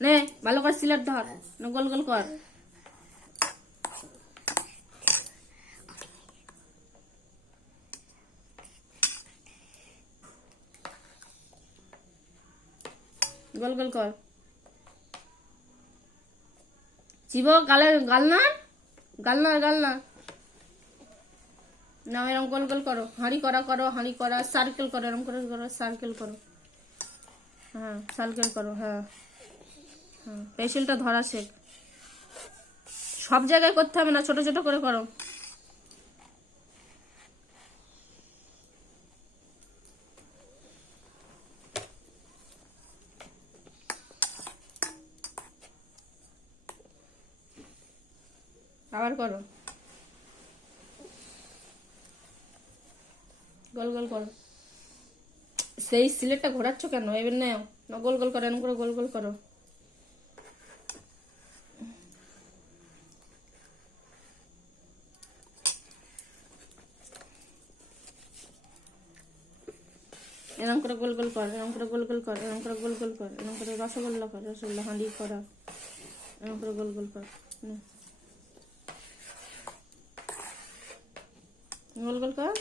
নে ভালো করে সিলেট ধর, গোল গোল কর। গোল গোল কর। চিবো গালে, গাল না, গাল না, গাল না। না এরকম গোল গোল করো, হাঁড়ি করা করো, হাঁড়ি করা, সার্কেল করো, এরকম করে করো, সার্কেল করো। হ্যাঁ সার্কেল করো। হ্যাঁ হ্যাঁ, পেন্সিলটা ধরা শেখ। সব জায়গায় করতে হবে না, ছোট ছোট করে করো। আবার করো, গোল গোল করো। সেই সিলেটটা ঘোরাচ্ছ কেন? এবার নাও না, গোল গোল করো, এরকম করে গোল গোল করো। এরকম করে গোল গোল কর, এরকম করে গোল গোল কর, এরকম করে গোল গোল কর, এরকম করে রসগোল্লা কর, রসগোল্লা হাঁড়ি করা, এরকম করে গোল গোল কর, গোল গোল কর।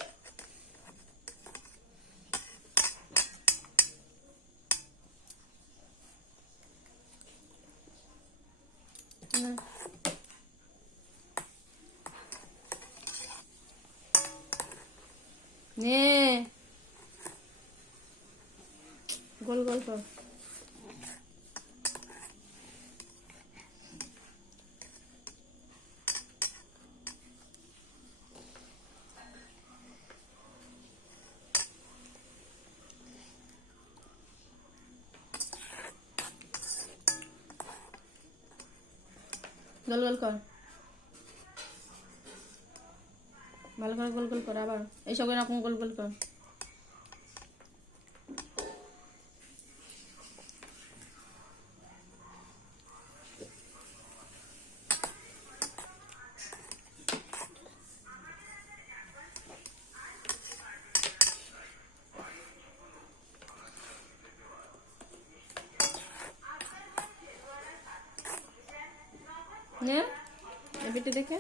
নে গোল গোল কর। গোল গোল কর, ভালো করে গোল গোল কর। আবার এইসব এরকম গোল গোল কর। নে এবিটে দেখে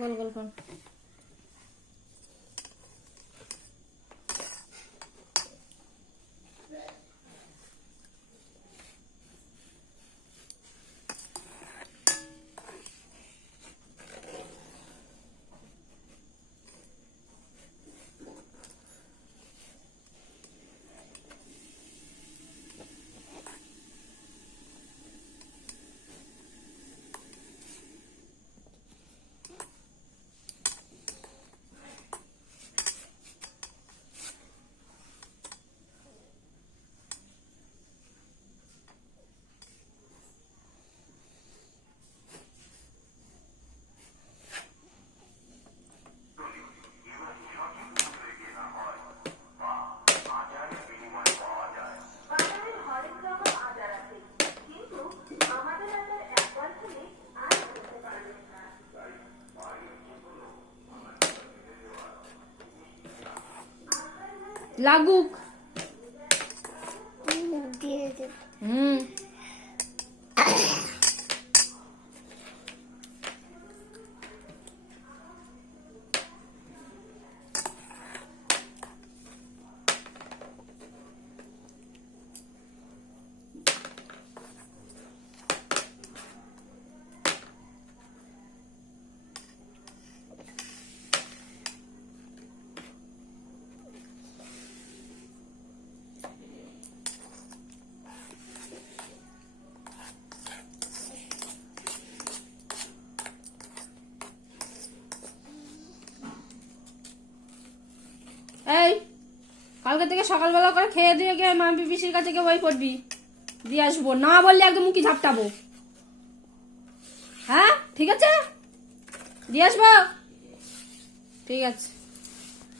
গোল গোল কর। লাগুক। এই কালকে থেকে সকালবেলা করে খেয়ে দিয়ে গিয়ে মাম্পি পিসির কাছে গিয়ে বই পড়বি, দিয়ে আসবো। না বললে একদম মুখি ঝাপটাবো। হ্যাঁ ঠিক আছে, দিয়ে আসবো। ঠিক আছে।